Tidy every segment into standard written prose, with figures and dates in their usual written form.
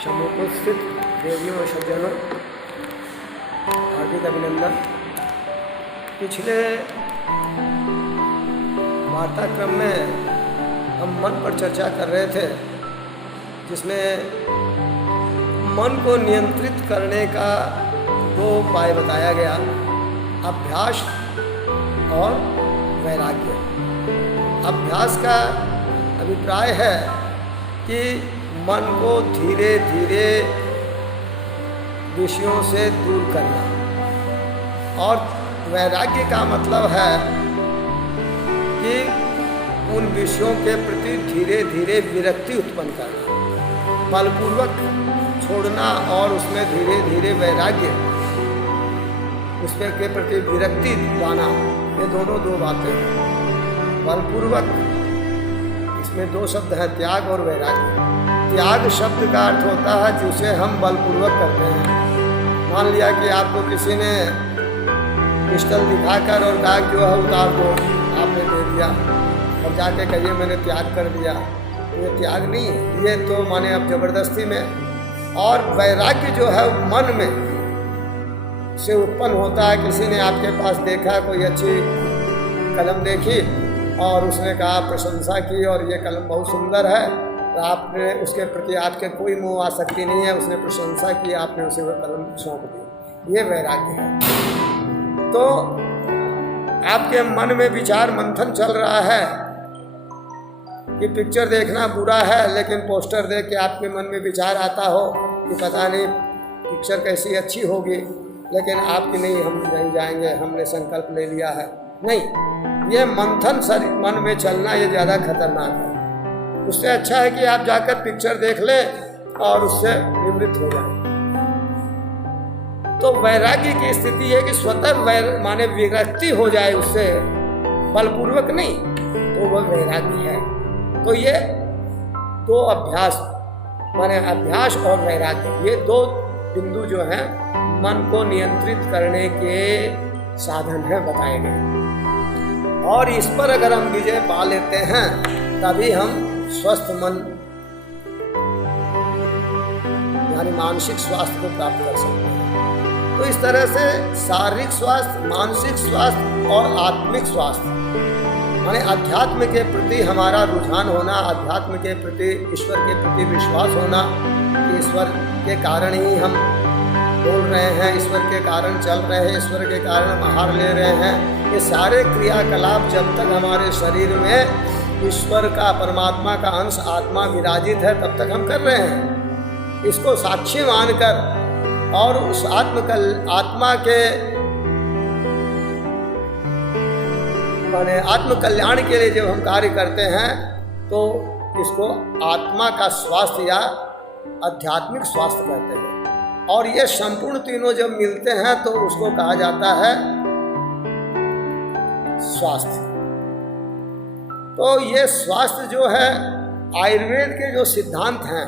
समुपस्थित देवियों और सज्जनों, हार्दिक अभिनंदन। पिछले वार्ताक्रम में हम मन पर चर्चा कर रहे थे, जिसमें मन को नियंत्रित करने का दो उपाय बताया गया, अभ्यास और वैराग्य। अभ्यास का अभिप्राय है कि मन को धीरे धीरे विषयों से दूर करना, और वैराग्य का मतलब है कि उन विषयों के प्रति धीरे धीरे विरक्ति उत्पन्न करना, बलपूर्वक छोड़ना और उसमें धीरे धीरे वैराग्य, उसमें के प्रति विरक्ति लाना। ये दोनों दो बातें हैं। बलपूर्वक, इसमें दो शब्द हैं, त्याग और वैराग्य। त्याग शब्द का अर्थ होता है जिसे हम बलपूर्वक करते हैं। मान लिया कि आपको किसी ने पिस्टल दिखाकर और कहा जो है उतार दो, आपने दे दिया और जाके कहिए मैंने त्याग कर दिया, तो ये त्याग नहीं है, ये तो माने अब जबरदस्ती में। और वैराग्य जो है मन में से उत्पन्न होता है। किसी ने आपके पास देखा, कोई अच्छी कलम देखी और उसने कहा, प्रशंसा की, और ये कलम बहुत सुंदर है, तो आपने उसके प्रति आपके कोई मोह आसक्ति नहीं है, उसने प्रशंसा की, आपने उसे वो कलम सौंप दी, ये वैराग्य है। तो आपके मन में विचार मंथन चल रहा है कि पिक्चर देखना बुरा है, लेकिन पोस्टर देख के आपके मन में विचार आता हो कि पता नहीं पिक्चर कैसी अच्छी होगी, लेकिन आपकी नहीं, हम नहीं जाएंगे, हमने संकल्प ले लिया है। नहीं, ये मंथन मन में चलना ये ज़्यादा खतरनाक है। उससे अच्छा है कि आप जाकर पिक्चर देख लें और उससे निवृत्त हो जाएं। तो वैराग्य की स्थिति है कि स्वतः माने विरक्ति हो जाए उससे, बलपूर्वक नहीं, तो वह वैराग्य है। तो ये दो अभ्यास, माने अभ्यास और वैराग्य, ये दो बिंदु जो हैं मन को नियंत्रित करने के साधन हैं बताए गए। और इस पर अगर हम विजय पा लेते हैं तभी हम स्वस्थ मन यानी मानसिक स्वास्थ्य को प्राप्त कर सकते हैं। तो इस तरह से शारीरिक स्वास्थ्य, मानसिक स्वास्थ्य और आत्मिक स्वास्थ्य, माने अध्यात्म के प्रति हमारा रुझान होना, अध्यात्म के प्रति, ईश्वर के प्रति विश्वास होना, ईश्वर के कारण ही हम बोल रहे हैं, ईश्वर के कारण चल रहे हैं, ईश्वर के कारण हम आहार ले रहे हैं। ये सारे क्रियाकलाप जब तक हमारे शरीर में ईश्वर का, परमात्मा का अंश आत्मा विराजित है, तब तक हम कर रहे हैं। इसको साक्षी मानकर और उस आत्मा के माने आत्म कल्याण के लिए जब हम कार्य करते हैं तो इसको आत्मा का स्वास्थ्य या आध्यात्मिक स्वास्थ्य कहते हैं। और ये संपूर्ण तीनों जब मिलते हैं तो उसको कहा जाता है स्वास्थ्य। तो ये स्वास्थ्य जो है, आयुर्वेद के जो सिद्धांत हैं,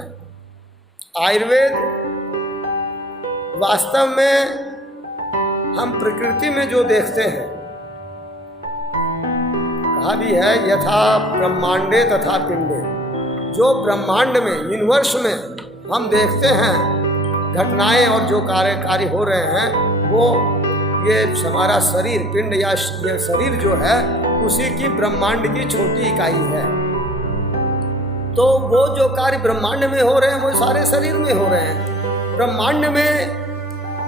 आयुर्वेद वास्तव में हम प्रकृति में जो देखते हैं, कहा भी है यथा ब्रह्मांडे तथा पिंडे, जो ब्रह्मांड में, यूनिवर्स में हम देखते हैं घटनाएं और जो कार्य हो रहे हैं, वो ये हमारा शरीर, पिंड या ये शरीर जो है, उसी की ब्रह्मांड की छोटी इकाई है। तो वो जो कार्य ब्रह्मांड में हो रहे हैं वो सारे शरीर में हो रहे हैं। ब्रह्मांड में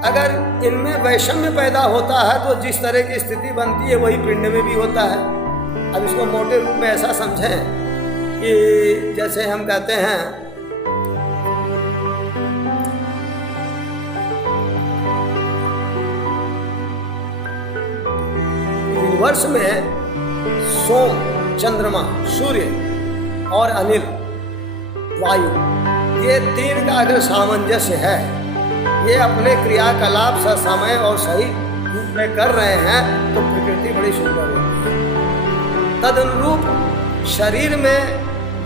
अगर इनमें वैषम्य पैदा होता है तो जिस तरह की स्थिति बनती है वही पिंड में भी होता है। अब इसको मोटे रूप में ऐसा समझें कि जैसे हम कहते हैं यूनिवर्स में सोम, चंद्रमा, सूर्य और अनिल, वायु, ये तीन का अगर सामंजस्य है, ये अपने क्रियाकलाप समय और सही रूप में कर रहे हैं, तो प्रकृति बड़ी सुंदर होती है। तदनुरूप शरीर में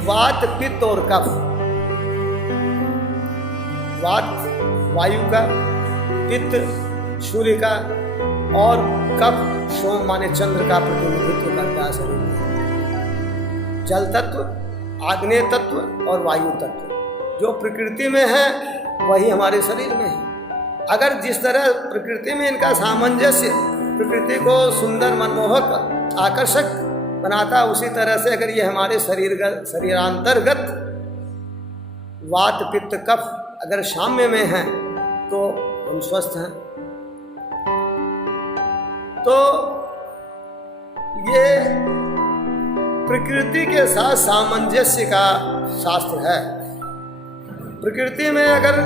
वात, पित्त और कफ, वात वायु का, पित्त सूर्य का और कफ सोम माने चंद्र का प्रतिनिधित्व करता है शरीर में। जल तत्व, आग्नेय तत्व और वायु तत्व, जो प्रकृति में है वही हमारे शरीर में है। अगर जिस तरह प्रकृति में इनका सामंजस्य प्रकृति को सुंदर, मनमोहक, आकर्षक बनाता, उसी तरह से अगर ये हमारे शरीरांतर्गत वात, पित्त, कफ अगर साम्य में है तो हम स्वस्थ हैं। तो ये प्रकृति के साथ सामंजस्य का शास्त्र है। प्रकृति में अगर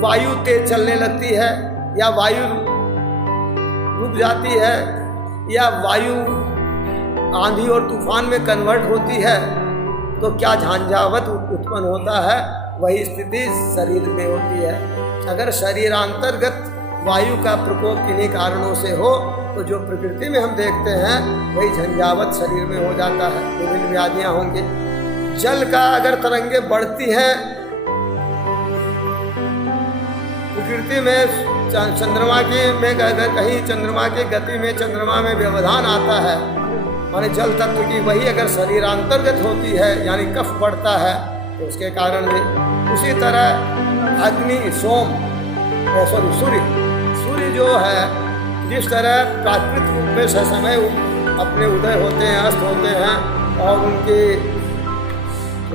वायु तेज चलने लगती है या वायु रुक जाती है या वायु आंधी और तूफान में कन्वर्ट होती है तो क्या झंझावात उत्पन्न होता है, वही स्थिति शरीर में होती है। अगर शरीरांतर्गत वायु का प्रकोप किन्हीं कारणों से हो तो जो प्रकृति में हम देखते हैं वही झंझावात शरीर में हो जाता है, विभिन्न व्याधियां होंगी। जल का अगर तरंगें बढ़ती हैं, प्रकृति में चंद्रमा में अगर कहीं चंद्रमा की गति में, चंद्रमा में व्यवधान आता है, माने जल तत्व की वही अगर शरीरांतर्गत होती है यानी कफ बढ़ता है तो उसके कारण भी। उसी तरह अग्नि, सूर्य जो है, जिस तरह प्राकृतिक रूप में समय अपने उदय होते हैं, अस्त होते हैं और उनकी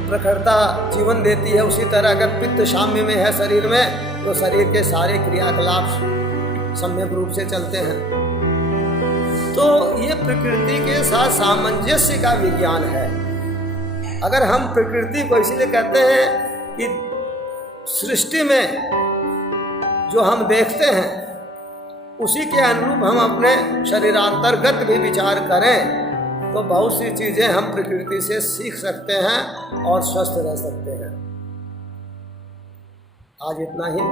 प्रखरता जीवन देती है, उसी तरह अगर पित्त साम्य में है शरीर में तो शरीर के सारे क्रियाकलाप सम्यक रूप से चलते हैं। तो ये प्रकृति के साथ सामंजस्य का विज्ञान है। अगर हम प्रकृति को इसीलिए कहते हैं कि सृष्टि में जो हम देखते हैं उसी के अनुरूप हम अपने शरीरांतर्गत भी विचार करें तो बहुत सी चीज़ें हम प्रकृति से सीख सकते हैं और स्वस्थ रह सकते हैं। आज इतना ही।